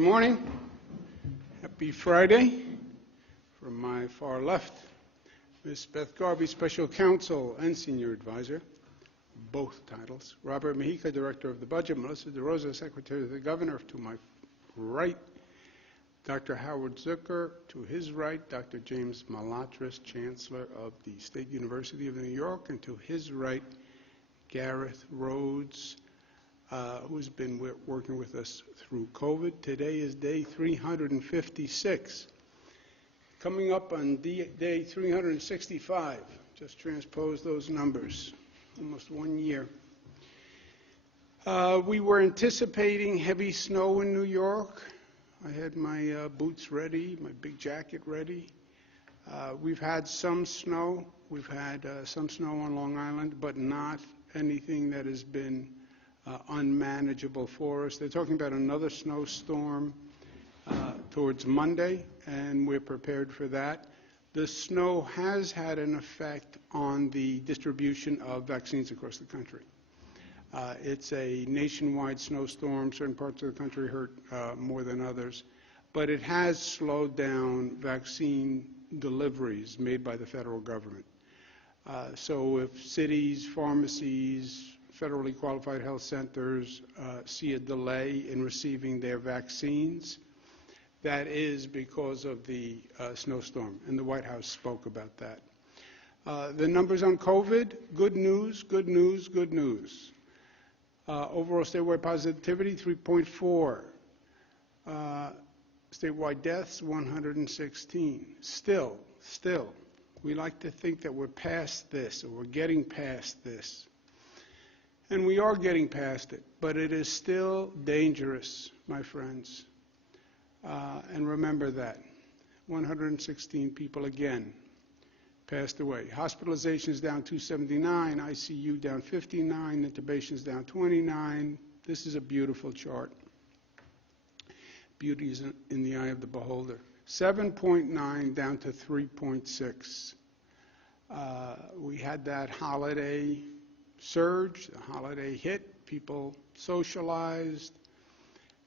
morning. Happy Friday. From my far left, Ms. Beth Garvey, Special Counsel and Senior Advisor, both titles. Robert Mejica, Director of the Budget. Melissa DeRosa, Secretary of the Governor. To my right, Dr. Howard Zucker. To his right, Dr. James Malatras, Chancellor of the State University of New York. And to his right, Gareth Rhodes, who's been working with us through COVID. Today is day 356. Coming up on day 365, just transpose those numbers, almost 1 year. We were anticipating heavy snow in New York. I had my boots ready, my big jacket ready. We've had some snow. We've had some snow on Long Island, but not anything that has been unmanageable for us. They're talking about another snowstorm towards Monday, and we're prepared for that. The snow has had an effect on the distribution of vaccines across the country. It's a nationwide snowstorm. Certain parts of the country hurt more than others, but it has slowed down vaccine deliveries made by the federal government. So if cities, pharmacies, federally qualified health centers see a delay in receiving their vaccines, that is because of the snowstorm, and the White House spoke about that. The numbers on COVID, good news, good news, good news. Overall statewide positivity, 3.4. Statewide deaths, 116. Still, we like to think that we're past this, or we're getting past this. And we are getting past it, but it is still dangerous, my friends. And remember that. 116 people again passed away. Hospitalizations down 279, ICU down 59, intubations down 29. This is a beautiful chart. Beauty is in the eye of the beholder. 7.9 down to 3.6. We had that holiday surge, the holiday hit, people socialized.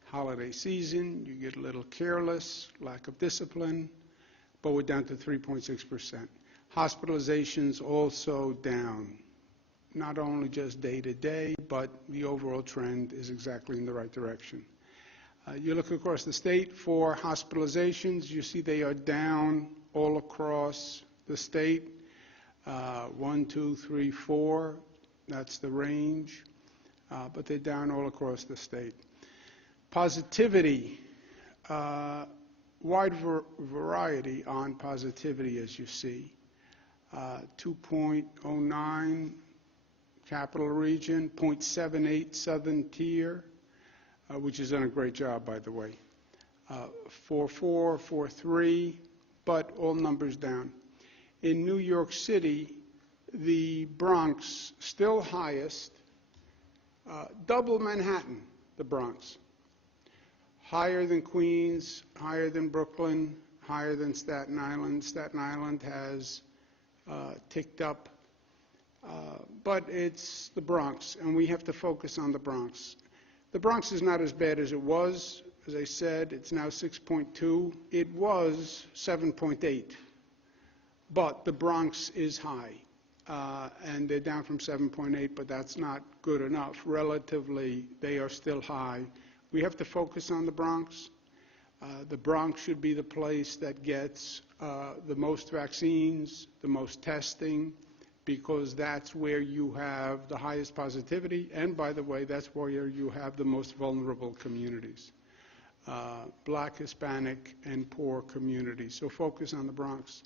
Holiday season, you get a little careless, lack of discipline, but we're down to 3.6%. Hospitalizations also down, not only just day to day, but the overall trend is exactly in the right direction. You look across the state for hospitalizations, you see they are down all across the state. 1, 2, 3, 4, that's the range, but they're down all across the state. Positivity, wide variety on positivity, as you see. 2.09 capital region, 0.78 southern tier, which has done a great job, by the way. 4.4, 4.3, but all numbers down. In New York City, the Bronx still highest, double Manhattan, the Bronx. Higher than Queens, higher than Brooklyn, higher than Staten Island. Staten Island has ticked up, but it's the Bronx, and we have to focus on the Bronx. The Bronx is not as bad as it was. As I said, it's now 6.2. It was 7.8, but the Bronx is high, and they're down from 7.8, but that's not good enough. Relatively, they are still high. We have to focus on the Bronx. The Bronx should be the place that gets the most vaccines, the most testing, because that's where you have the highest positivity, and by the way, that's where you have the most vulnerable communities, Black, Hispanic, and poor communities. So focus on the Bronx.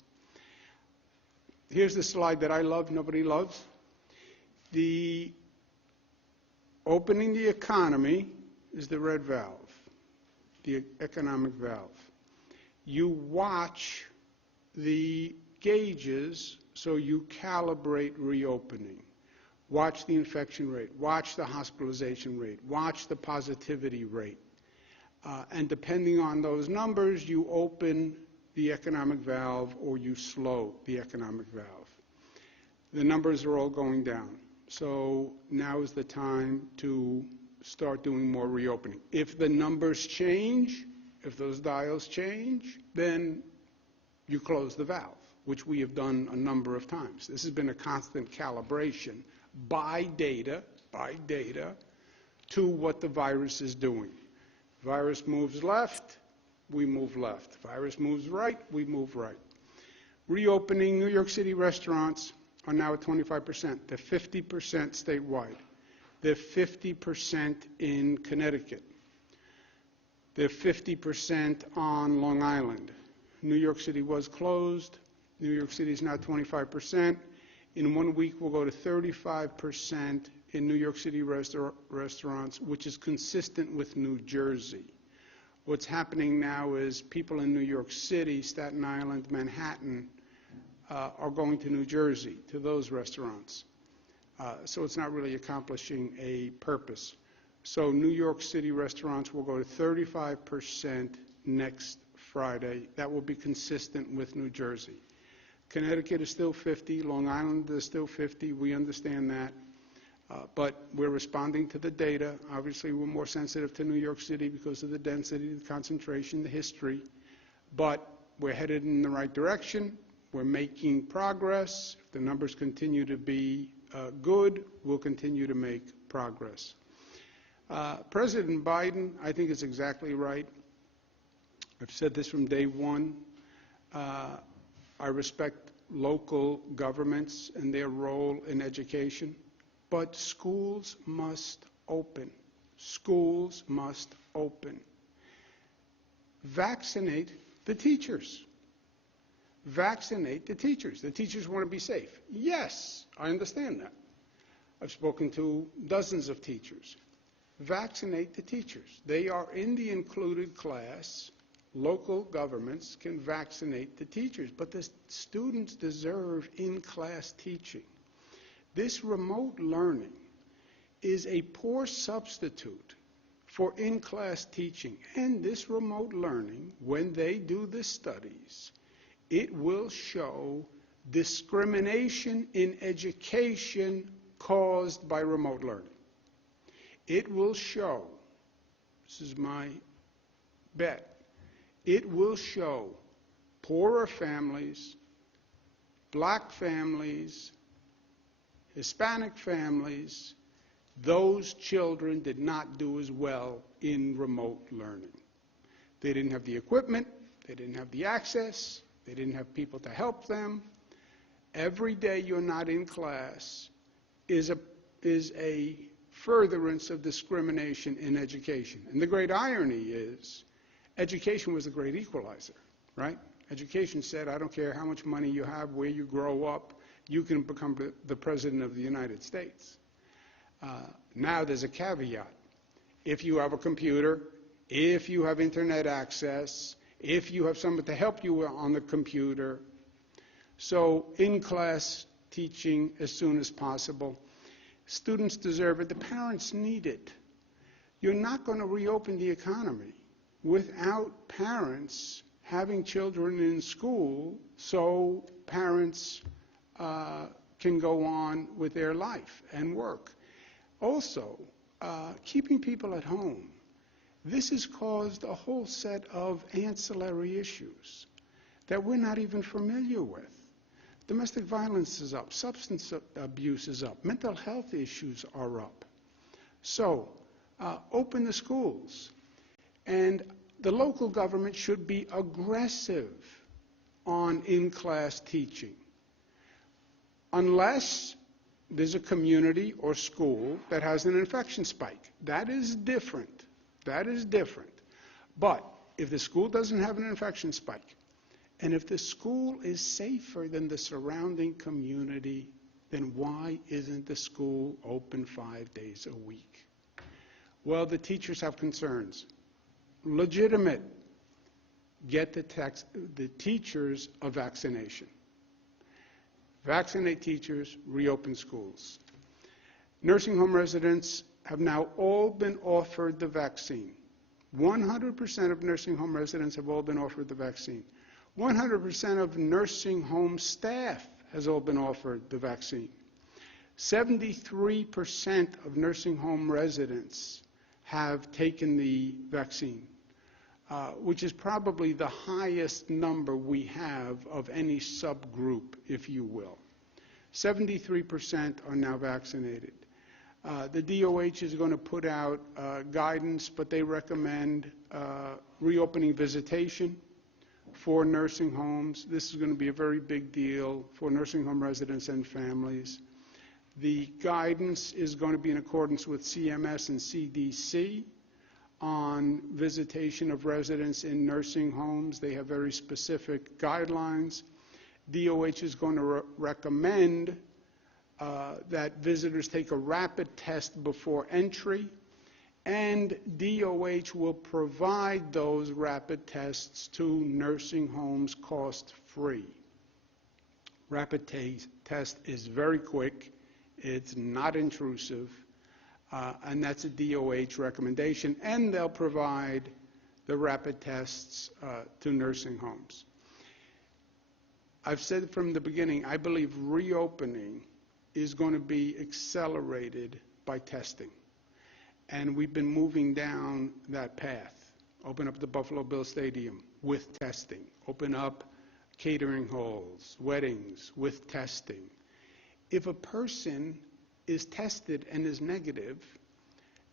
Here's the slide that I love, nobody loves. The opening the economy is the red valve, the economic valve. You watch the gauges so you calibrate reopening. Watch the infection rate, watch the hospitalization rate, watch the positivity rate. And depending on those numbers, you open the economic valve or you slow the economic valve. The numbers are all going down. So now is the time to start doing more reopening. If the numbers change, If those dials change, then you close the valve, which we have done a number of times. This has been a constant calibration by data, to what the virus is doing. Virus moves left, we move left. Virus moves right, we move right. Reopening New York City restaurants are now at 25%. They're 50% statewide. They're 50% in Connecticut. They're 50% on Long Island. New York City was closed. New York City is now 25%. In 1 week, we'll go to 35% in New York City restaurants, which is consistent with New Jersey. What's happening now is people in New York City, Staten Island, Manhattan, are going to New Jersey, to those restaurants. So it's not really accomplishing a purpose. So New York City restaurants will go to 35% next Friday. That will be consistent with New Jersey. Connecticut is still 50. Long Island is still 50. We understand that. But we're responding to the data. Obviously, we're more sensitive to New York City because of the density, the concentration, the history. But we're headed in the right direction. We're making progress. If the numbers continue to be good, we'll continue to make progress. President Biden, I think, is exactly right. I've said this from day one. I respect local governments and their role in education, but schools must open. Schools must open. Vaccinate the teachers. Vaccinate the teachers. The teachers want to be safe. Yes, I understand that. I've spoken to dozens of teachers. Vaccinate the teachers. They are in the included class. Local governments can vaccinate the teachers, but the students deserve in-class teaching. This remote learning is a poor substitute for in-class teaching. And this remote learning, when they do the studies, it will show discrimination in education caused by remote learning. It will show, this is my bet, it will show poorer families, black families, Hispanic families, those children did not do as well in remote learning. They didn't have the equipment, they didn't have the access, they didn't have people to help them. Every day you're not in class is a furtherance of discrimination in education. And the great irony is, education was the great equalizer, right? Education said, I don't care how much money you have, where you grow up, you can become the President of the United States. Now there's a caveat. If you have a computer, if you have internet access, if you have someone to help you on the computer, so in-class teaching as soon as possible. Students deserve it. The parents need it. You're not going to reopen the economy without parents having children in school so parents can go on with their life and work. Also, keeping people at home. This has caused a whole set of ancillary issues that we're not even familiar with. Domestic violence is up, substance abuse is up, mental health issues are up. So, open the schools. And the local government should be aggressive on in-class teaching. Unless there's a community or school that has an infection spike. That is different. That is different. But if the school doesn't have an infection spike, and if the school is safer than the surrounding community, then why isn't the school open 5 days a week? Well, the teachers have concerns. Legitimate. Get the teachers a vaccination. Vaccinate teachers, reopen schools. Nursing home residents have now all been offered the vaccine. 100% of nursing home residents have all been offered the vaccine. 100% of nursing home staff has all been offered the vaccine. 73% of nursing home residents have taken the vaccine. which is probably the highest number we have of any subgroup, if you will. 73% are now vaccinated. The DOH is going to put out guidance, but they recommend reopening visitation for nursing homes. This is going to be a very big deal for nursing home residents and families. The guidance is going to be in accordance with CMS and CDC on visitation of residents in nursing homes. They have very specific guidelines. DOH is going to recommend that visitors take a rapid test before entry, and DOH will provide those rapid tests to nursing homes cost-free. Rapid test is very quick, it's not intrusive, and that's a DOH recommendation, and they'll provide the rapid tests to nursing homes. I've said from the beginning, I believe reopening is going to be accelerated by testing. And we've been moving down that path. Open up the Buffalo Bills Stadium with testing. Open up catering halls, weddings with testing. If a person is tested and is negative,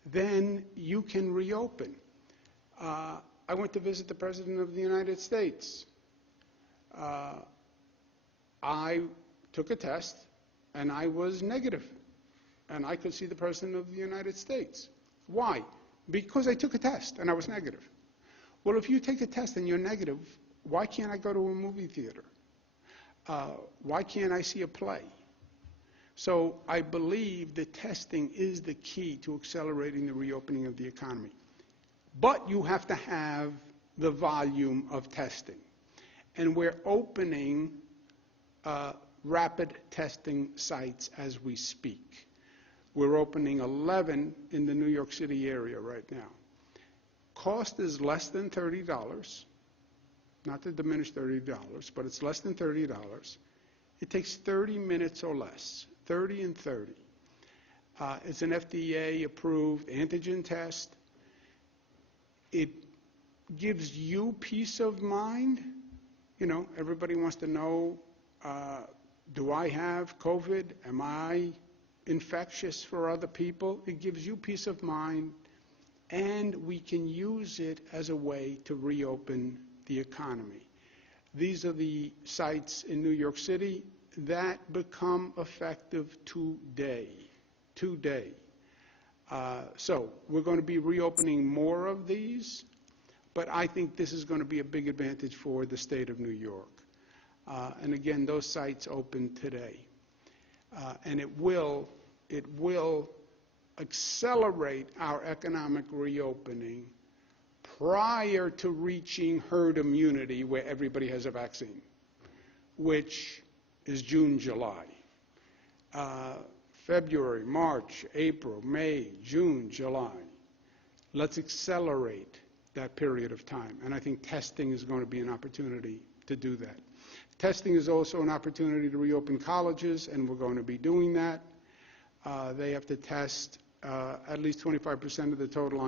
then you can reopen. I went to visit the President of the United States. I took a test, and I was negative, and I could see the President of the United States. Why? Because I took a test, and I was negative. Well, if you take a test and you're negative, why can't I go to a movie theater? Why can't I see a play? So I believe that testing is the key to accelerating the reopening of the economy. But you have to have the volume of testing. And we're opening rapid testing sites as we speak. We're opening 11 in the New York City area right now. Cost is less than $30, not to diminish $30, but it's less than $30. It takes 30 minutes or less, 30 and 30. It's an FDA-approved antigen test. It gives you peace of mind. You know, everybody wants to know, do I have COVID? Am I infectious for other people? It gives you peace of mind, and we can use it as a way to reopen the economy. These are the sites in New York City that become effective today. So we're going to be reopening more of these, but I think this is going to be a big advantage for the state of New York. And again, those sites open today. And it will accelerate our economic reopening prior to reaching herd immunity where everybody has a vaccine, which is June, July. February, March, April, May, June, July. Let's accelerate that period of time. And I think testing is going to be an opportunity to do that. Testing is also an opportunity to reopen colleges, and we're going to be doing that. They have to test at least 25% of the total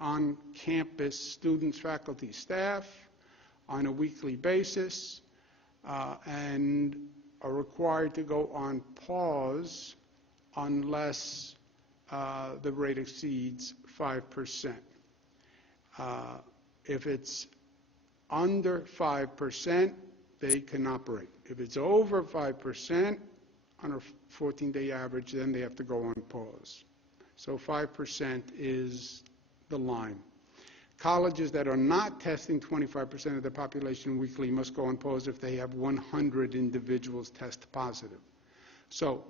on-campus students, faculty, staff on a weekly basis, and are required to go on pause unless the rate exceeds 5%. If it's under 5%, they can operate. If it's over 5% on a 14-day average, then they have to go on pause. So 5% is the line. Colleges that are not testing 25% of their population weekly must go on pause if they have 100 individuals test positive. So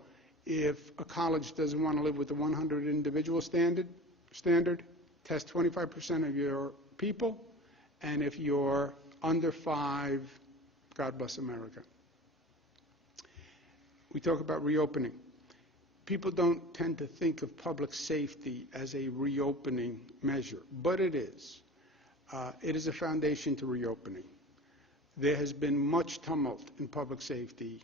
if a college doesn't want to live with the 100 individual standard, test 25% of your people, and if you're under 5, God bless America. We talk about reopening. People don't tend to think of public safety as a reopening measure, but it is. It is a foundation to reopening. There has been much tumult in public safety,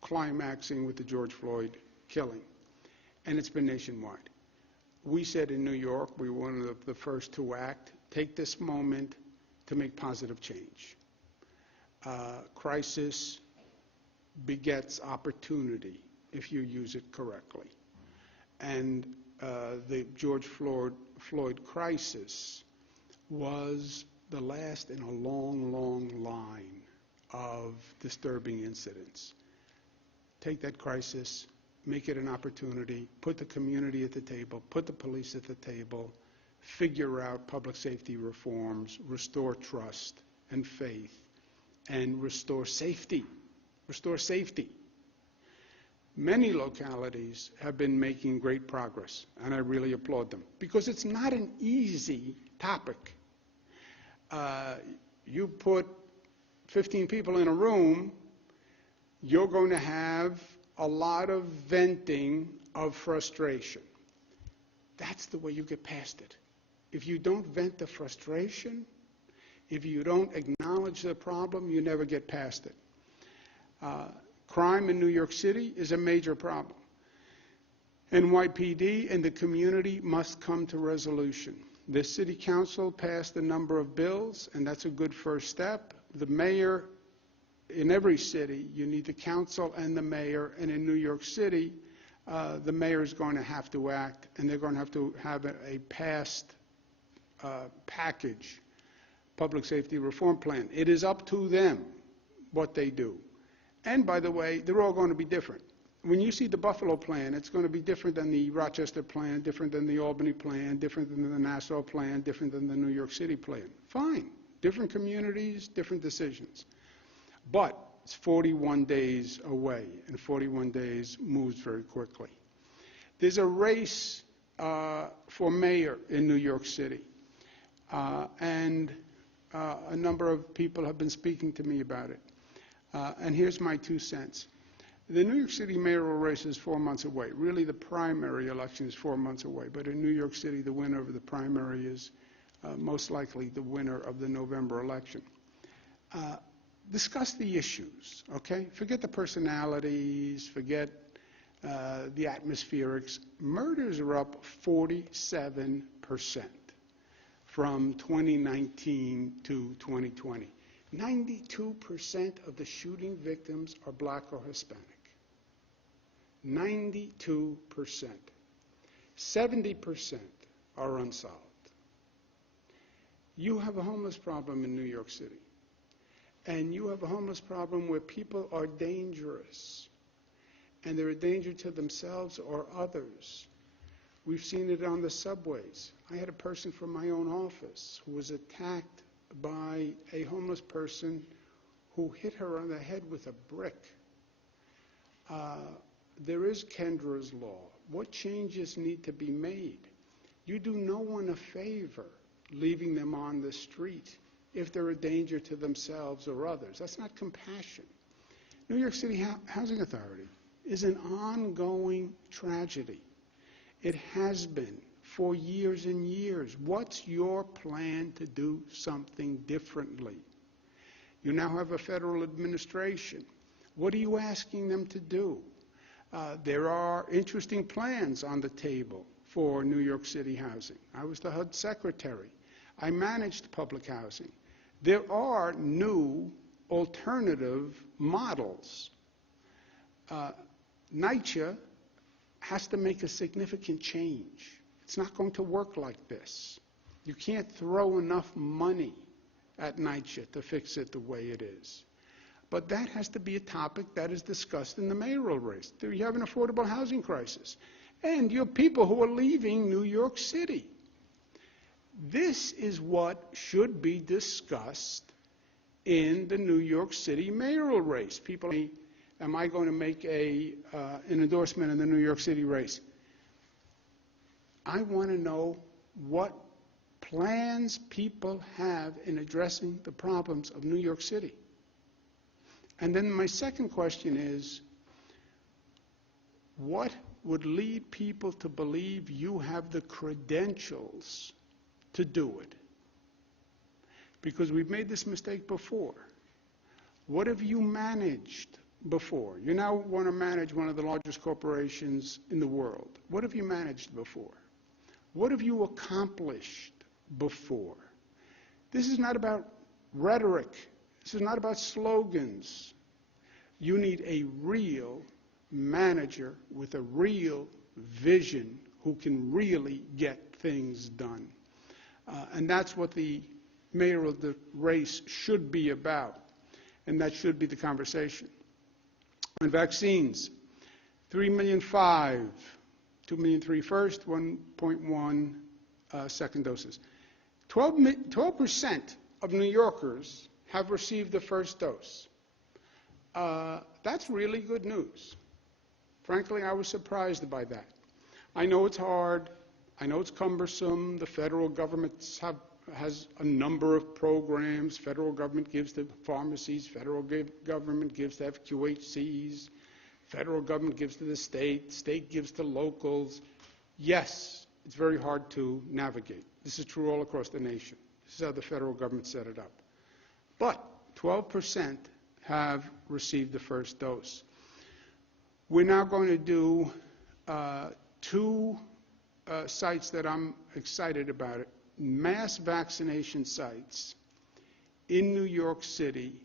climaxing with the George Floyd killing, and it's been nationwide. We said in New York, we were one of the first to act. take this moment to make positive change. Crisis begets opportunity if you use it correctly. And the George Floyd crisis was the last in a long, long line of disturbing incidents. Take that crisis, make it an opportunity, put the community at the table, put the police at the table, figure out public safety reforms, restore trust and faith, and restore safety. Restore safety. Many localities have been making great progress, and I really applaud them, because it's not an easy topic. You put 15 people in a room, you're going to have a lot of venting of frustration. That's the way you get past it. If you don't vent the frustration, if you don't acknowledge the problem, you never get past it. Crime in New York City is a major problem. NYPD and the community must come to resolution. The city council passed a number of bills, and that's a good first step. The mayor, in every city, you need the council and the mayor, and in New York City, the mayor is going to have to act, and they're going to have a passed package, public safety reform plan. It is up to them what they do. And by the way, they're all going to be different. When you see the Buffalo plan, it's going to be different than the Rochester plan, different than the Albany plan, different than the Nassau plan, different than the New York City plan. Fine. Different communities, different decisions. But it's 41 days away, and 41 days moves very quickly. There's a race for mayor in New York City, and a number of people have been speaking to me about it. And here's my 2 cents. The New York City mayoral race is 4 months away. Really, the primary election is 4 months away. But in New York City, the winner of the primary is most likely the winner of the November election. Discuss the issues, okay? Forget the personalities, forget the atmospherics. Murders are up 47% from 2019 to 2020. 92% of the shooting victims are black or Hispanic. 92%. 70% are unsolved. You have a homeless problem in New York City. And you have a homeless problem where people are dangerous. And they're a danger to themselves or others. We've seen it on the subways. I had a person from my own office who was attacked by a homeless person who hit her on the head with a brick. There is Kendra's law. What changes need to be made? You do no one a favor leaving them on the street if they're a danger to themselves or others. That's not compassion. New York City Housing Authority is an ongoing tragedy. It has been for years and years. What's your plan to do something differently? You now have a federal administration. What are you asking them to do? There are interesting plans on the table for New York City housing. I was the HUD secretary. I managed public housing. There are new alternative models. NYCHA has to make a significant change. It's not going to work like this. You can't throw enough money at NYCHA to fix it the way it is. But that has to be a topic that is discussed in the mayoral race. You have an affordable housing crisis. And you have people who are leaving New York City. This is what should be discussed in the New York City mayoral race. People, am I going to make an endorsement in the New York City race? I want to know what plans people have in addressing the problems of New York City. And then my second question is, what would lead people to believe you have the credentials to do it? Because we've made this mistake before. What have you managed before? You now want to manage one of the largest corporations in the world. What have you managed before? What have you accomplished before? This is not about rhetoric. This is not about slogans. You need a real manager with a real vision who can really get things done. And that's what the mayoral race should be about. And that should be the conversation. On vaccines, 3,500,000, 2,300,000 first, 1.1 second doses. 12% of New Yorkers have received the first dose. That's really good news. Frankly, I was surprised by that. I know it's hard. I know it's cumbersome. The federal government has a number of programs. Federal government gives to pharmacies. Federal government gives to FQHCs. Federal government gives to the state. State gives to locals. Yes, it's very hard to navigate. This is true all across the nation. This is how the federal government set it up. But 12% have received the first dose. We're now going to do two sites that I'm excited about. It. Mass vaccination sites in New York City,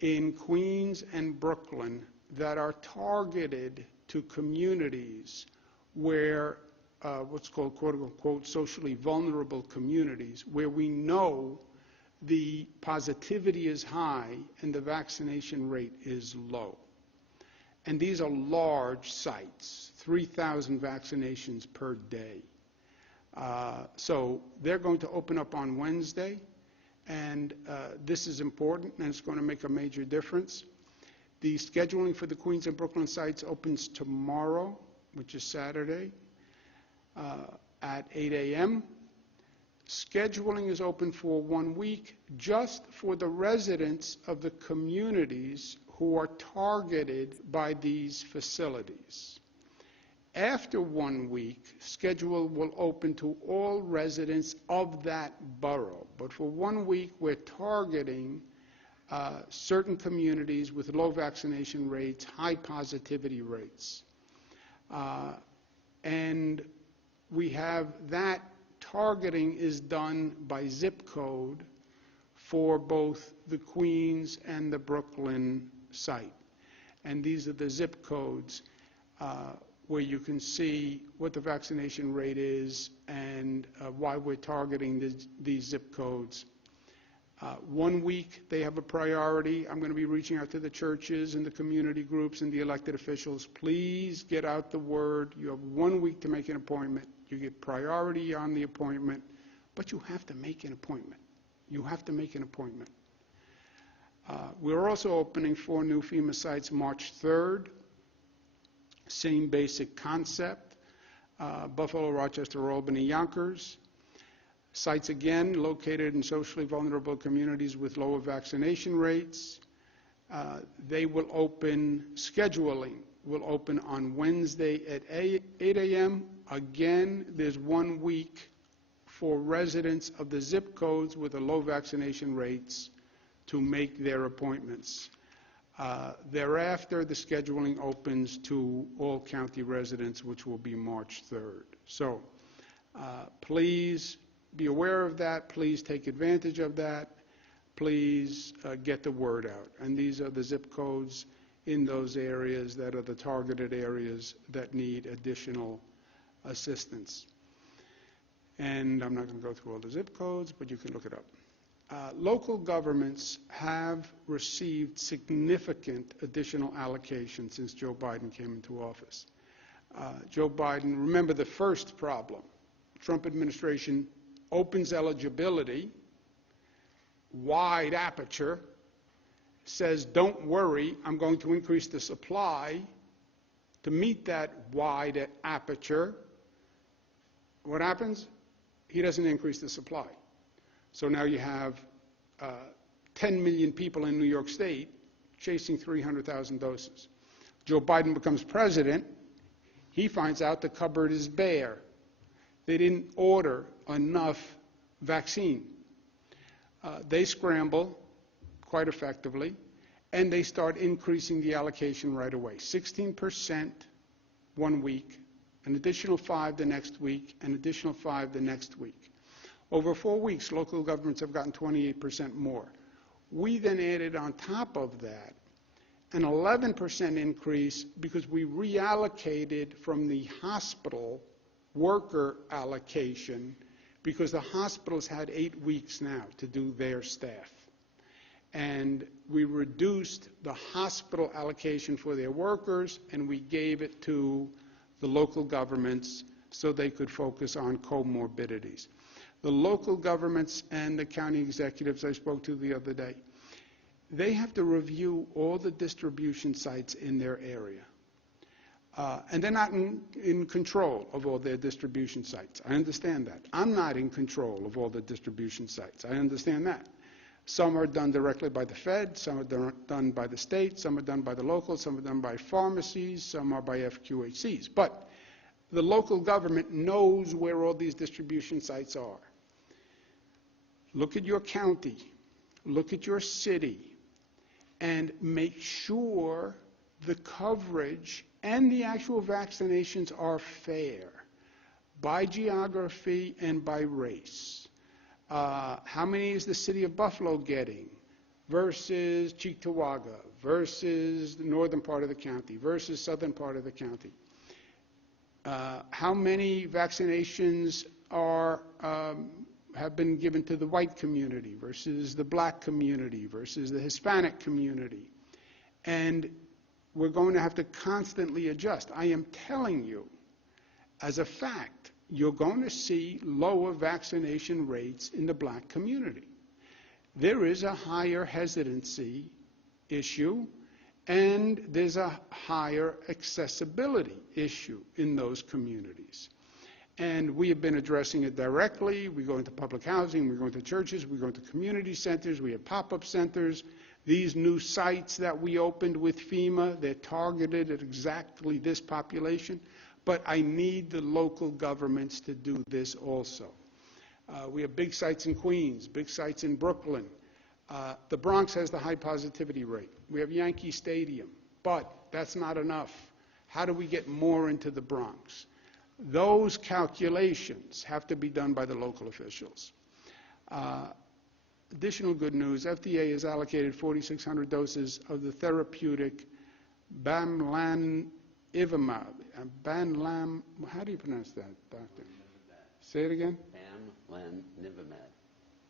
in Queens and Brooklyn that are targeted to communities where what's called quote-unquote socially vulnerable communities, where we know the positivity is high and the vaccination rate is low. And these are large sites, 3,000 vaccinations per day. So they're going to open up on Wednesday, and this is important, and it's going to make a major difference. The scheduling for the Queens and Brooklyn sites opens tomorrow, which is Saturday, at 8 a.m. Scheduling is open for 1 week just for the residents of the communities who are targeted by these facilities. After 1 week, schedule will open to all residents of that borough. But for 1 week, we're targeting certain communities with low vaccination rates, high positivity rates. And we have that targeting is done by zip code for both the Queens and the Brooklyn site. And these are the zip codes where you can see what the vaccination rate is and why we're targeting these zip codes. 1 week, they have a priority. I'm going to be reaching out to the churches and the community groups and the elected officials. Please get out the word. You have 1 week to make an appointment. You get priority on the appointment, but you have to make an appointment. You have to make an appointment. We're also opening 4 new FEMA sites March 3rd. Same basic concept. Buffalo, Rochester, Albany, Yonkers. Sites again located in socially vulnerable communities with lower vaccination rates. They will open, scheduling will open on Wednesday at 8 a.m. Again, there's 1 week for residents of the zip codes with the low vaccination rates to make their appointments. Thereafter, the scheduling opens to all county residents, which will be March 3rd. So please be aware of that. Please take advantage of that. Please get the word out. And these are the zip codes in those areas that are the targeted areas that need additional assistance. And I'm not going to go through all the zip codes, but you can look it up. Local governments have received significant additional allocations since Joe Biden came into office. Joe Biden, remember the first problem, Trump administration opens eligibility, wide aperture, says don't worry, I'm going to increase the supply to meet that wide aperture. What happens? He doesn't increase the supply. So now you have 10 million people in New York State chasing 300,000 doses. Joe Biden becomes president. He finds out the cupboard is bare. They didn't order enough vaccine. They scramble quite effectively, and they start increasing the allocation right away. 16% 1 week, an additional 5 the next week, an additional 5 the next week. Over 4 weeks, local governments have gotten 28% more. We then added on top of that an 11% increase because we reallocated from the hospital worker allocation because the hospitals had 8 weeks now to do their staff. And we reduced the hospital allocation for their workers, and we gave it to the local governments so they could focus on comorbidities. The local governments and the county executives I spoke to the other day, they have to review all the distribution sites in their area. And they're not in control of all their distribution sites. I understand that. I'm not in control of all the distribution sites. I understand that. Some are done directly by the Fed, some are done by the state, some are done by the local, some are done by pharmacies, some are by FQHCs. But the local government knows where all these distribution sites are. Look at your county, look at your city, and make sure the coverage and the actual vaccinations are fair by geography and by race. How many is the city of Buffalo getting versus Cheektowaga versus the northern part of the county versus southern part of the county? How many vaccinations have been given to the white community versus the black community versus the Hispanic community? And we're going to have to constantly adjust. I am telling you, as a fact, you're going to see lower vaccination rates in the black community. There is a higher hesitancy issue, and there's a higher accessibility issue in those communities. And we have been addressing it directly. We go into public housing, we go into churches, we go into community centers, we have pop-up centers. These new sites that we opened with FEMA, they're targeted at exactly this population. But I need the local governments to do this also. We have big sites in Queens, big sites in Brooklyn. The Bronx has the high positivity rate. We have Yankee Stadium, but that's not enough. How do we get more into the Bronx? Those calculations have to be done by the local officials. Additional good news, FDA has allocated 4,600 doses of the therapeutic bamlanivimab. How do you pronounce that, doctor? Say it again? Bamlanivimab.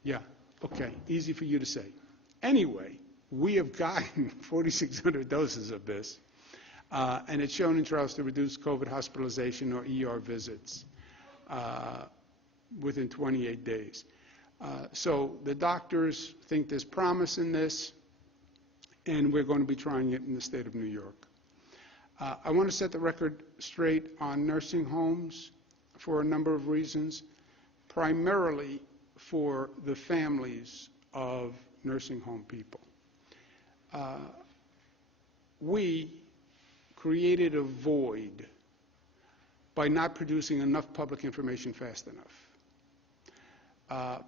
Yeah, okay, easy for you to say. Anyway, we have gotten 4,600 doses of this, and it's shown in trials to reduce COVID hospitalization or ER visits within 28 days. So the doctors think there's promise in this, and we're going to be trying it in the state of New York. I want to set the record straight on nursing homes for a number of reasons, primarily for the families of nursing home people. We created a void by not producing enough public information fast enough.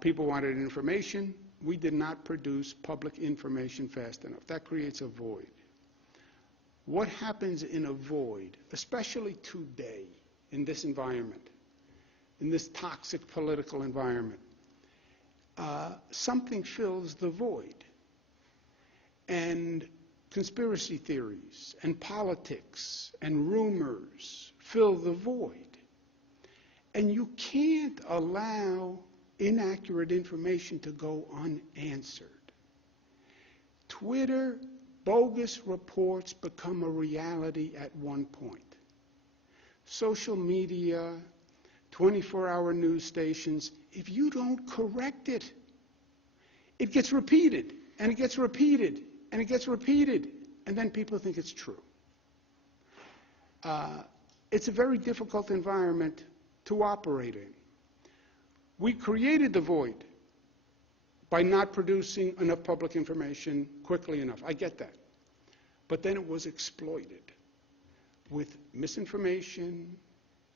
People wanted information. We did not produce public information fast enough. That creates a void. What happens in a void, especially today in this environment, in this toxic political environment? Something fills the void. And conspiracy theories and politics and rumors fill the void. And you can't allow inaccurate information to go unanswered. Twitter, bogus reports become a reality at one point. Social media, 24-hour news stations, if you don't correct it, it gets repeated, and it gets repeated, and it gets repeated, and then people think it's true. It's a very difficult environment to operate in. We created the void by not producing enough public information quickly enough. I get that. But then it was exploited with misinformation,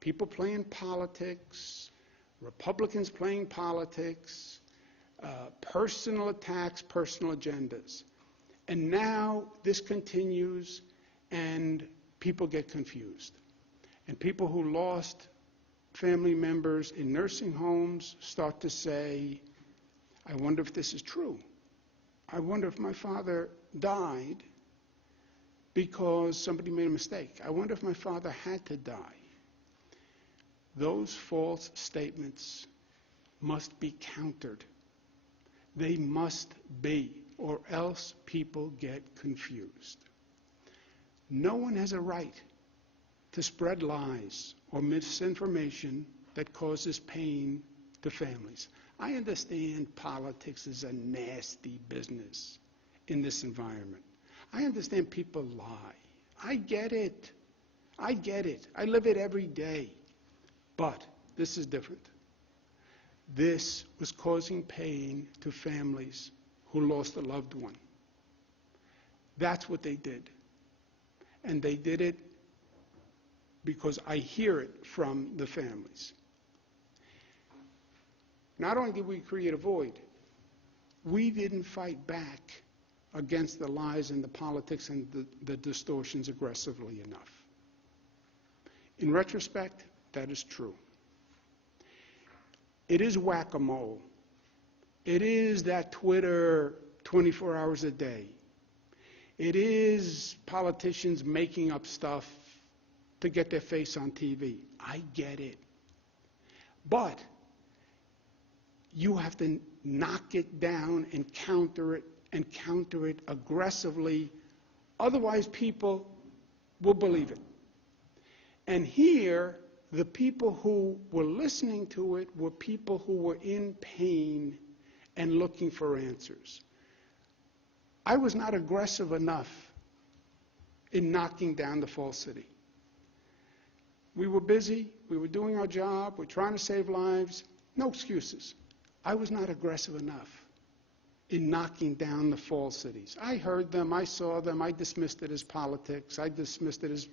people playing politics, Republicans playing politics, personal attacks, personal agendas. And now this continues, and people get confused. And people who lost family members in nursing homes start to say, I wonder if this is true. I wonder if my father died because somebody made a mistake. I wonder if my father had to die. Those false statements must be countered. They must be, or else people get confused. No one has a right to spread lies or misinformation that causes pain to families. I understand politics is a nasty business in this environment. I understand people lie. I get it. I get it. I live it every day. But this is different. This was causing pain to families who lost a loved one. That's what they did. And they did it because I hear it from the families. Not only did we create a void, we didn't fight back against the lies and the politics and the distortions aggressively enough. In retrospect, that is true. It is whack-a-mole. It is that Twitter 24 hours a day. It is politicians making up stuff to get their face on TV. I get it. But you have to knock it down and counter it aggressively. Otherwise, people will believe it. And here, the people who were listening to it were people who were in pain and looking for answers. I was not aggressive enough in knocking down the falsity. We were busy, we were doing our job, we're trying to save lives, no excuses. I was not aggressive enough in knocking down the falsities. I heard them, I saw them, I dismissed it as politics, I dismissed it as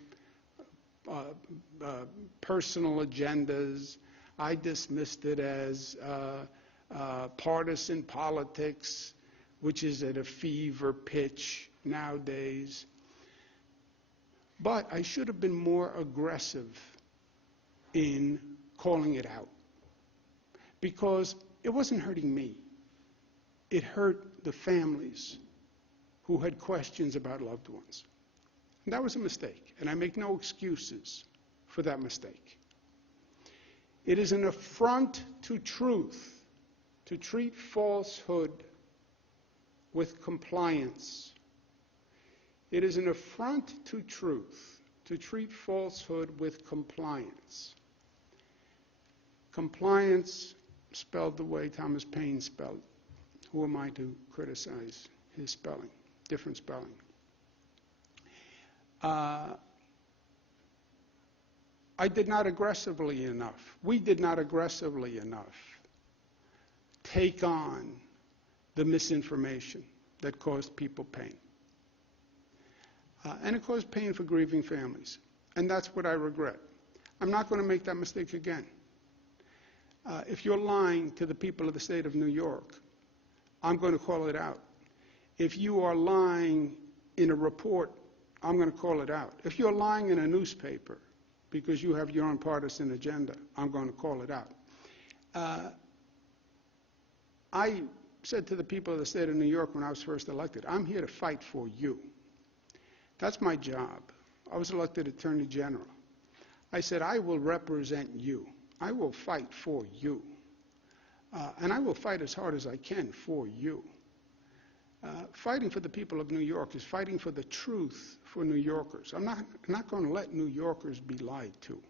personal agendas, I dismissed it as partisan politics, which is at a fever pitch nowadays. But I should have been more aggressive in calling it out, because it wasn't hurting me. It hurt the families who had questions about loved ones. And that was a mistake, and I make no excuses for that mistake. It is an affront to truth to treat falsehood with compliance. It is an affront to truth to treat falsehood with compliance. Compliance spelled the way Thomas Paine spelled. Who am I to criticize his spelling? Different spelling. I did not aggressively enough. We did not aggressively enough take on the misinformation that caused people pain. And it caused pain for grieving families. And that's what I regret. I'm not going to make that mistake again. If you're lying to the people of the state of New York, I'm going to call it out. If you are lying in a report, I'm going to call it out. If you're lying in a newspaper because you have your own partisan agenda, I'm going to call it out. I said to the people of the state of New York when I was first elected, I'm here to fight for you. That's my job. I was elected Attorney General. I said, I will represent you. I will fight for you. And I will fight as hard as I can for you. Fighting for the people of New York is fighting for the truth for New Yorkers. I'm not going to let New Yorkers be lied to.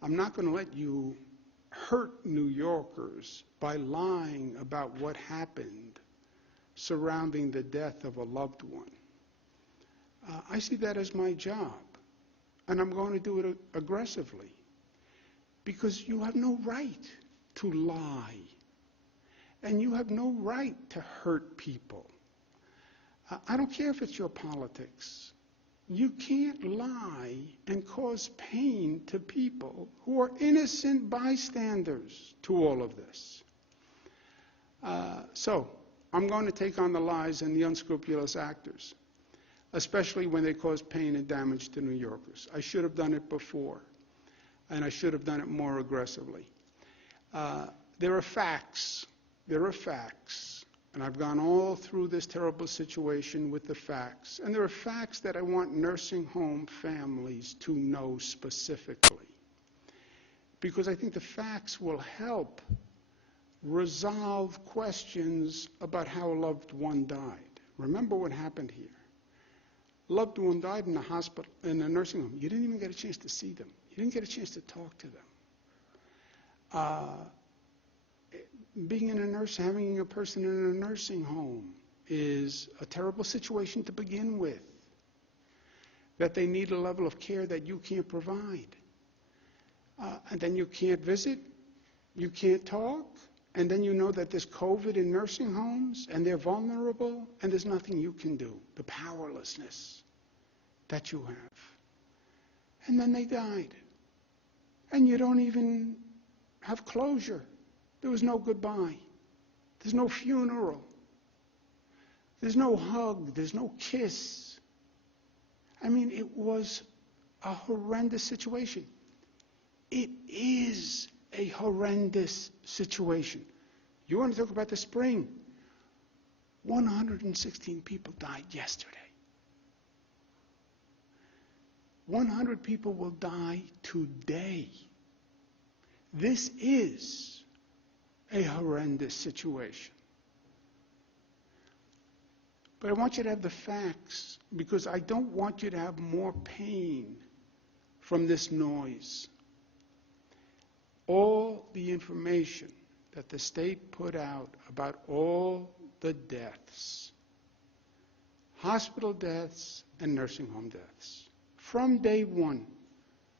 I'm not going to let you hurt New Yorkers by lying about what happened surrounding the death of a loved one. I see that as my job, and I'm going to do it aggressively, because you have no right to lie, and you have no right to hurt people. I don't care if it's your politics. You can't lie and cause pain to people who are innocent bystanders to all of this. So I'm going to take on the lies and the unscrupulous actors, especially when they cause pain and damage to New Yorkers. I should have done it before. and I should have done it more aggressively. There are facts. There are facts. And I've gone all through this terrible situation with the facts. And there are facts that I want nursing home families to know specifically. Because I think the facts will help resolve questions about how a loved one died. Remember what happened here. Loved one died in the hospital, in a nursing home. You didn't even get a chance to see them. You didn't get a chance to talk to them. Being in a nurse, having a person in a nursing home is a terrible situation to begin with. That they need a level of care that you can't provide. And then you can't visit, you can't talk, and then you know that there's COVID in nursing homes, and they're vulnerable, and there's nothing you can do. The powerlessness that you have. And then they died. And you don't even have closure. There was no goodbye. There's no funeral. There's no hug. There's no kiss. I mean, it was a horrendous situation. It is a horrendous situation. You want to talk about the spring? 116 people died yesterday. 100 people will die today. This is a horrendous situation. But I want you to have the facts, because I don't want you to have more pain from this noise. All the information that the state put out about all the deaths, hospital deaths and nursing home deaths, from day one.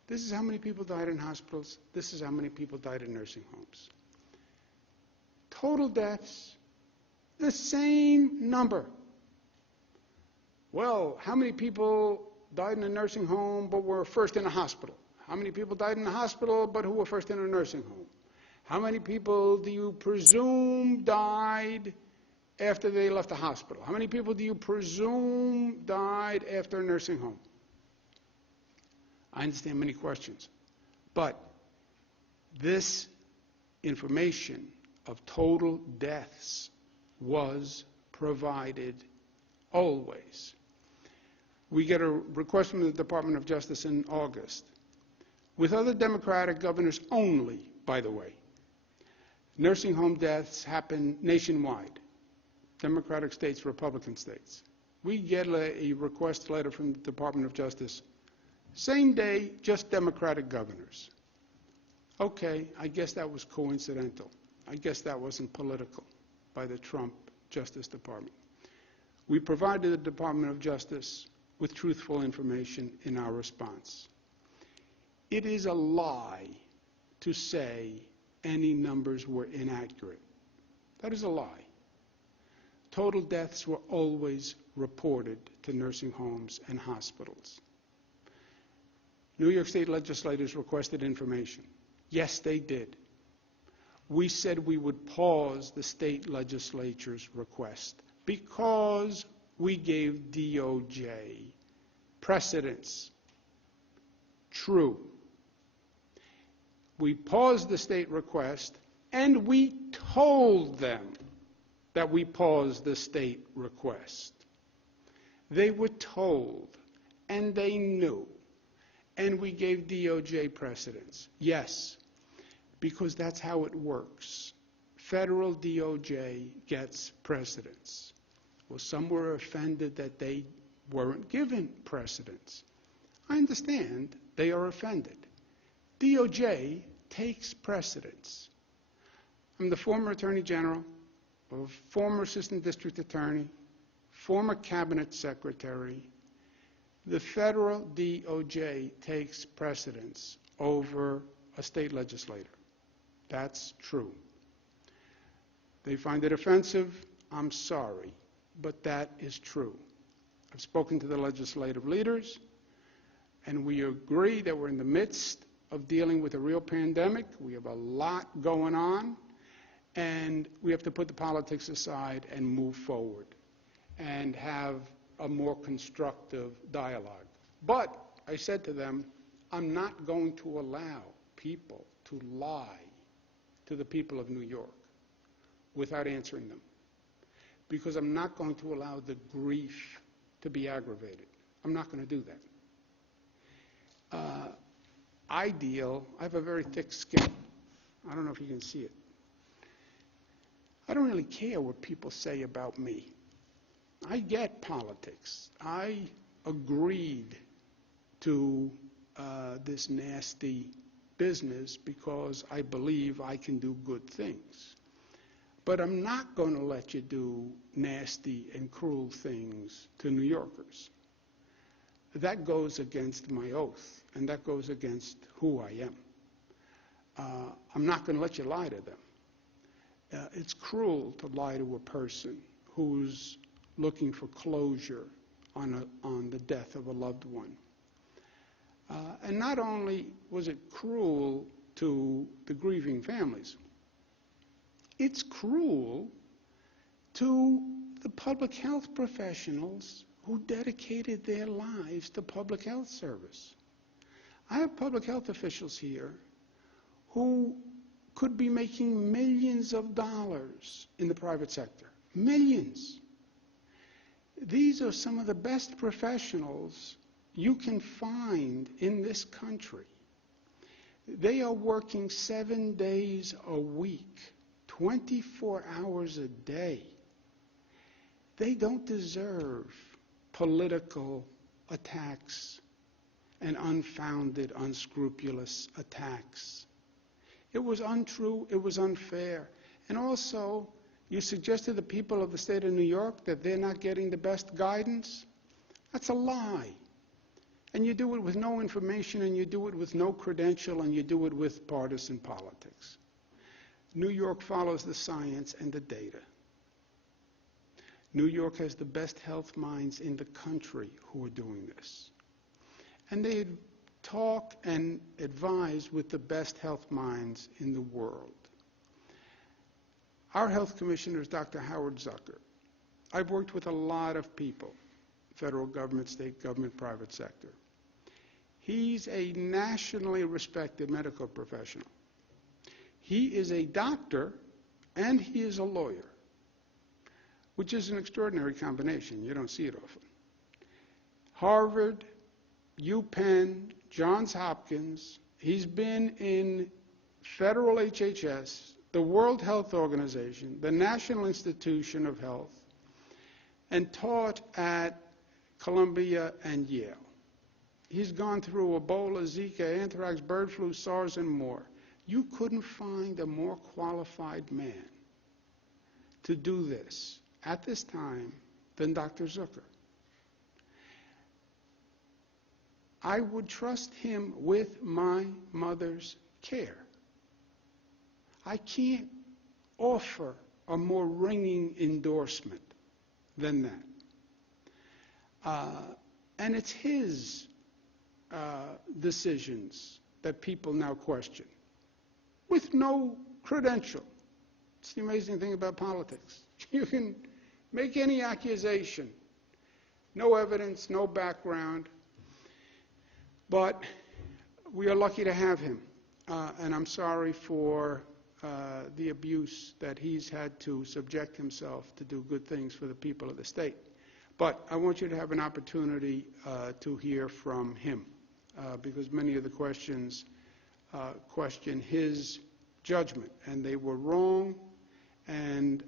This is how many people died in hospitals. This is how many people died in nursing homes. Total deaths, the same number. Well, how many people died in a nursing home but were first in a hospital? How many people died in a hospital but who were first in a nursing home? How many people do you presume died after they left the hospital? How many people do you presume died after a nursing home? I understand many questions, but this information of total deaths was provided always. We get a request from the Department of Justice in August. With other Democratic governors only, by the way. Nursing home deaths happen nationwide. Democratic states, Republican states. We get a request letter from the Department of Justice. Same day, just Democratic governors. Okay, I guess that was coincidental. I guess that wasn't political by the Trump Justice Department. We provided the Department of Justice with truthful information in our response. It is a lie to say any numbers were inaccurate. That is a lie. Total deaths were always reported to nursing homes and hospitals. New York State legislators requested information. Yes, they did. We said we would pause the state legislature's request because we gave DOJ precedence. True. We paused the state request, and we told them that we paused the state request. They were told, and they knew, and we gave DOJ precedence. Yes, because that's how it works. Federal DOJ gets precedence. Well, some were offended that they weren't given precedence. I understand they are offended. DOJ takes precedence. I'm the former Attorney General, a former Assistant District Attorney, former Cabinet Secretary. The federal DOJ takes precedence over a state legislator. That's true. They find it offensive. I'm sorry, but that is true. I've spoken to the legislative leaders, and we agree that we're in the midst of dealing with a real pandemic. We have a lot going on, and we have to put the politics aside and move forward and have a more constructive dialogue. But I said to them, I'm not going to allow people to lie to the people of New York without answering them, because I'm not going to allow the grief to be aggravated. I'm not going to do that. I have a very thick skin. I don't know if you can see it. I don't really care what people say about me. I get politics. I agreed to this nasty business because I believe I can do good things. But I'm not going to let you do nasty and cruel things to New Yorkers. That goes against my oath, and that goes against who I am. I'm not going to let you lie to them. It's cruel to lie to a person who's looking for closure on the death of a loved one. And not only was it cruel to the grieving families, it's cruel to the public health professionals who dedicated their lives to public health service. I have public health officials here who could be making millions of dollars in the private sector. Millions. These are some of the best professionals you can find in this country. They are working 7 days a week, 24 hours a day. They don't deserve political attacks and unfounded, unscrupulous attacks. It was untrue, it was unfair. And also, you suggest to the people of the state of New York that they're not getting the best guidance? That's a lie. And you do it with no information, and you do it with no credential, and you do it with partisan politics. New York follows the science and the data. New York has the best health minds in the country who are doing this. And they talk and advise with the best health minds in the world. Our health commissioner is Dr. Howard Zucker. I've worked with a lot of people, federal government, state government, private sector. He's a nationally respected medical professional. He is a doctor and he is a lawyer, which is an extraordinary combination. You don't see it often. Harvard, UPenn, Johns Hopkins. He's been in federal HHS, the World Health Organization, the National Institution of Health, and taught at Columbia and Yale. He's gone through Ebola, Zika, anthrax, bird flu, SARS, and more. You couldn't find a more qualified man to do this at this time than Dr. Zucker. I would trust him with my mother's care. I can't offer a more ringing endorsement than that. And it's his decisions that people now question, with no credential. It's the amazing thing about politics. You can make any accusation, no evidence, no background, but we are lucky to have him. And I'm sorry for the abuse that he's had to subject himself to do good things for the people of the state. But I want you to have an opportunity to hear from him, because many of the questions question his judgment, and they were wrong, and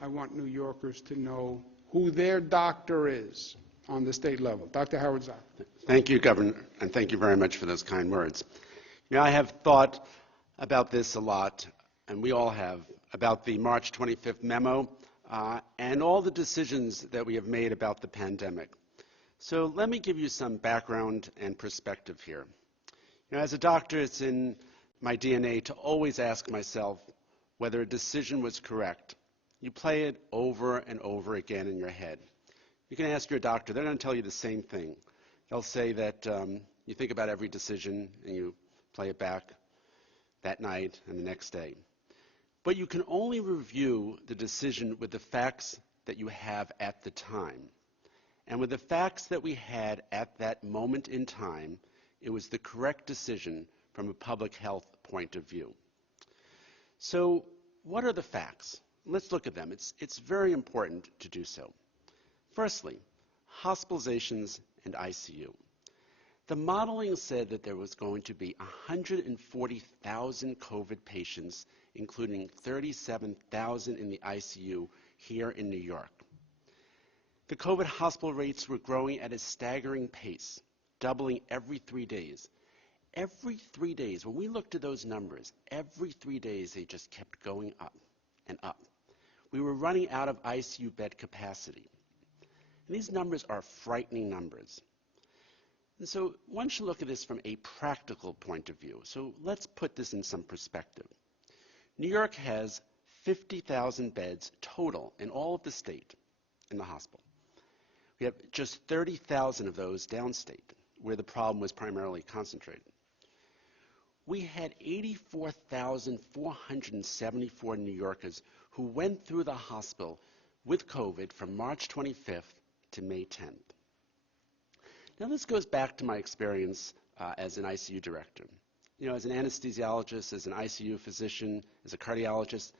I want New Yorkers to know who their doctor is on the state level. Dr. Howard Zucker. Thank you, Governor, and thank you very much for those kind words. You know, I have thought about this a lot, and we all have, about the March 25th memo and all the decisions that we have made about the pandemic. So let me give you some background and perspective here. You know, as a doctor, it's in my DNA to always ask myself whether a decision was correct. You play it over and over again in your head. You can ask your doctor, they're going to tell you the same thing. They'll say that you think about every decision and you play it back that night and the next day. But you can only review the decision with the facts that you have at the time. And with the facts that we had at that moment in time, it was the correct decision from a public health point of view. So what are the facts? Let's look at them. It's very important to do so. Firstly, hospitalizations and ICU. The modeling said that there was going to be 140,000 COVID patients, including 37,000 in the ICU here in New York. The COVID hospital rates were growing at a staggering pace, doubling every 3 days. Every 3 days, when we looked at those numbers, every 3 days they just kept going up and up. We were running out of ICU bed capacity. And these numbers are frightening numbers. And so one should look at this from a practical point of view. So let's put this in some perspective. New York has 50,000 beds total in all of the state in the hospital. We have just 30,000 of those downstate, where the problem was primarily concentrated. We had 84,474 New Yorkers who went through the hospital with COVID from March 25th to May 10th. Now this goes back to my experience as an ICU director. You know, as an anesthesiologist, as an ICU physician, as a cardiologist,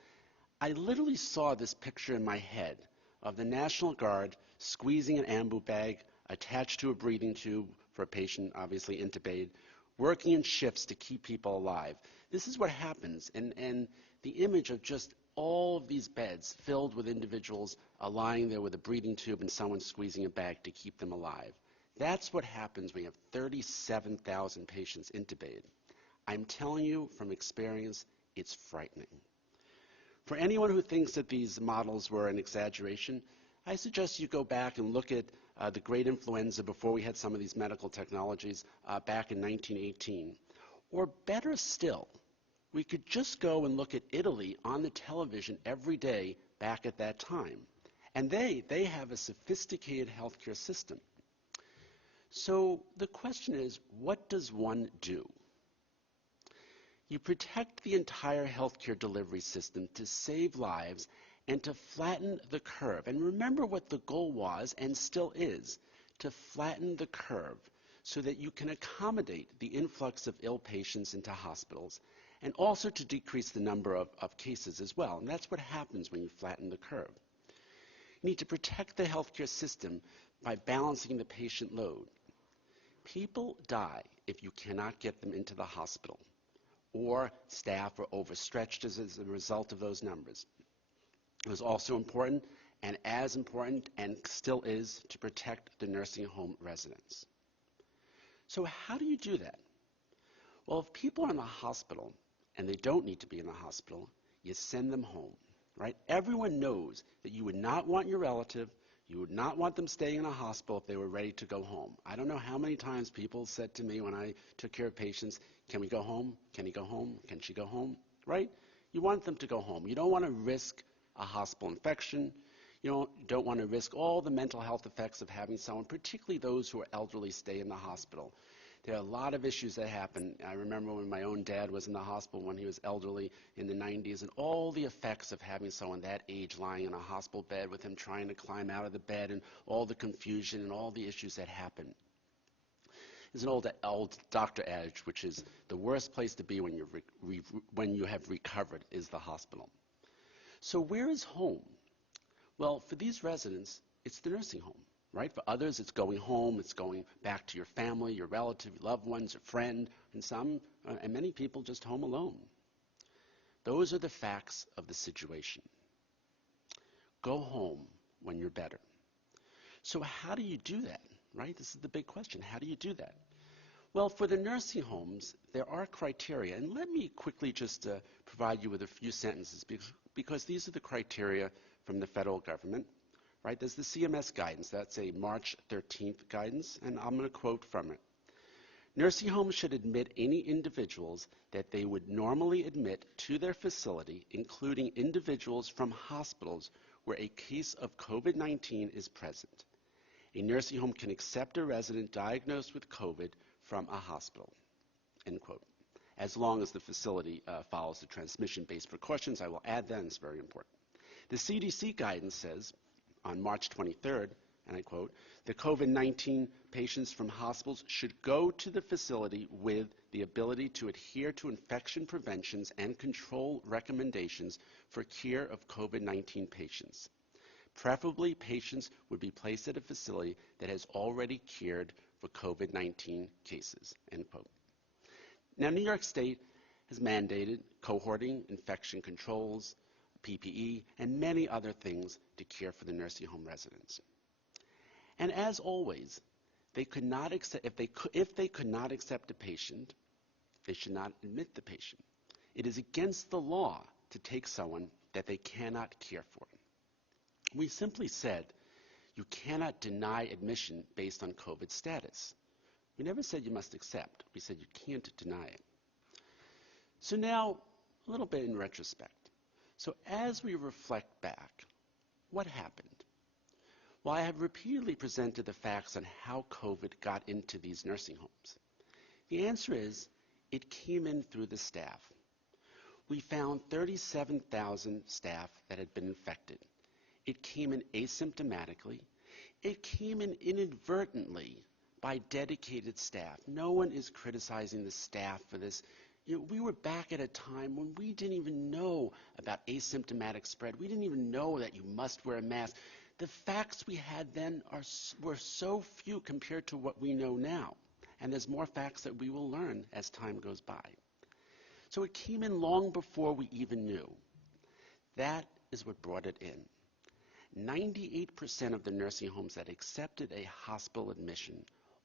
I literally saw this picture in my head of the National Guard squeezing an ambu bag attached to a breathing tube for a patient, obviously intubated, working in shifts to keep people alive. This is what happens, and the image of just all of these beds filled with individuals lying there with a breathing tube and someone squeezing a bag to keep them alive. That's what happens when you have 37,000 patients intubated. I'm telling you from experience, it's frightening. For anyone who thinks that these models were an exaggeration, I suggest you go back and look at the great influenza before we had some of these medical technologies back in 1918. Or better still, we could just go and look at Italy on the television every day back at that time. And they have a sophisticated healthcare system. So the question is, what does one do? You protect the entire healthcare delivery system to save lives and to flatten the curve. And remember what the goal was and still is, to flatten the curve so that you can accommodate the influx of ill patients into hospitals and also to decrease the number of cases as well. And that's what happens when you flatten the curve. You need to protect the healthcare system by balancing the patient load. People die if you cannot get them into the hospital, or staff are overstretched as a result of those numbers. It was also important, and as important, and still is, to protect the nursing home residents. So how do you do that? Well, if people are in the hospital, and they don't need to be in the hospital, you send them home, right? Everyone knows that you would not want your relative, you would not want them staying in a hospital if they were ready to go home. I don't know how many times people said to me when I took care of patients, can we go home? Can he go home? Can she go home? Right? You want them to go home. You don't want to risk a hospital infection. You don't want to risk all the mental health effects of having someone, particularly those who are elderly, stay in the hospital. There are a lot of issues that happen. I remember when my own dad was in the hospital when he was elderly in the 90s, and all the effects of having someone that age lying in a hospital bed with him trying to climb out of the bed and all the confusion and all the issues that happen. There's an old doctor adage, which is the worst place to be when you have recovered is the hospital. So where is home? Well, for these residents, it's the nursing home. Right? For others, it's going home, it's going back to your family, your relative, your loved ones, your friend, and some, and many people just home alone. Those are the facts of the situation. Go home when you're better. So how do you do that, right? This is the big question. How do you do that? Well, for the nursing homes, there are criteria, and let me quickly just provide you with a few sentences because these are the criteria from the federal government. Right, there's the CMS guidance. That's a March 13th guidance, and I'm going to quote from it. Nursing homes should admit any individuals that they would normally admit to their facility, including individuals from hospitals where a case of COVID-19 is present. A nursing home can accept a resident diagnosed with COVID from a hospital, end quote, as long as the facility follows the transmission-based precautions. I will add that, and it's very important. The CDC guidance says, on March 23rd, and I quote, "The COVID-19 patients from hospitals should go to the facility with the ability to adhere to infection preventions and control recommendations for care of COVID-19 patients. Preferably, patients would be placed at a facility that has already cared for COVID-19 cases," end quote. Now, New York State has mandated cohorting, infection controls, PPE, and many other things to care for the nursing home residents. And as always, they could not accept, if they could not accept a patient, they should not admit the patient. It is against the law to take someone that they cannot care for. We simply said, you cannot deny admission based on COVID status. We never said you must accept. We said you can't deny it. So now, a little bit in retrospect. So as we reflect back, what happened? Well, I have repeatedly presented the facts on how COVID got into these nursing homes. The answer is, it came in through the staff. We found 37,000 staff that had been infected. It came in asymptomatically. It came in inadvertently by dedicated staff. No one is criticizing the staff for this. We were back at a time when we didn't even know about asymptomatic spread. We didn't even know that you must wear a mask. The facts we had then were so few compared to what we know now. And there's more facts that we will learn as time goes by. So it came in long before we even knew. That is what brought it in. 98% of the nursing homes that accepted a hospital admission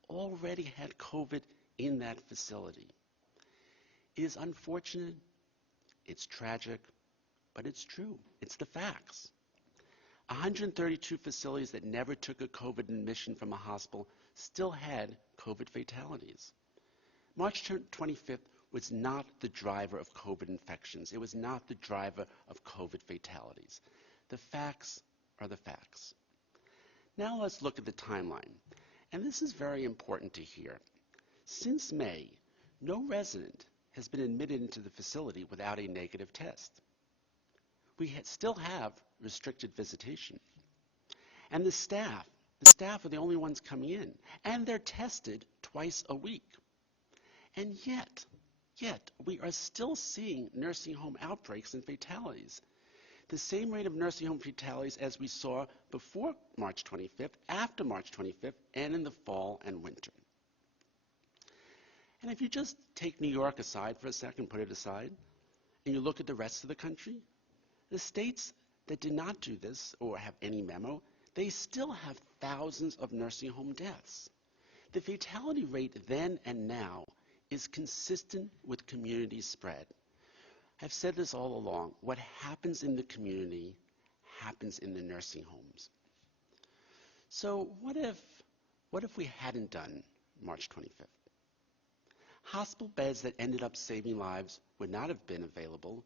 already had COVID in that facility. It is unfortunate, it's tragic, but it's true. It's the facts. 132 facilities that never took a COVID admission from a hospital still had COVID fatalities. March 25th was not the driver of COVID infections. It was not the driver of COVID fatalities. The facts are the facts. Now let's look at the timeline. And this is very important to hear. Since May, no resident has been admitted into the facility without a negative test. We still have restricted visitation. And the staff are the only ones coming in. And they're tested twice a week. And yet, we are still seeing nursing home outbreaks and fatalities. The same rate of nursing home fatalities as we saw before March 25th, after March 25th, and in the fall and winter. And if you just take New York aside for a second, put it aside, and you look at the rest of the country, the states that did not do this or have any memo, they still have thousands of nursing home deaths. The fatality rate then and now is consistent with community spread. I've said this all along. What happens in the community happens in the nursing homes. So what if we hadn't done March 25th? Hospital beds that ended up saving lives would not have been available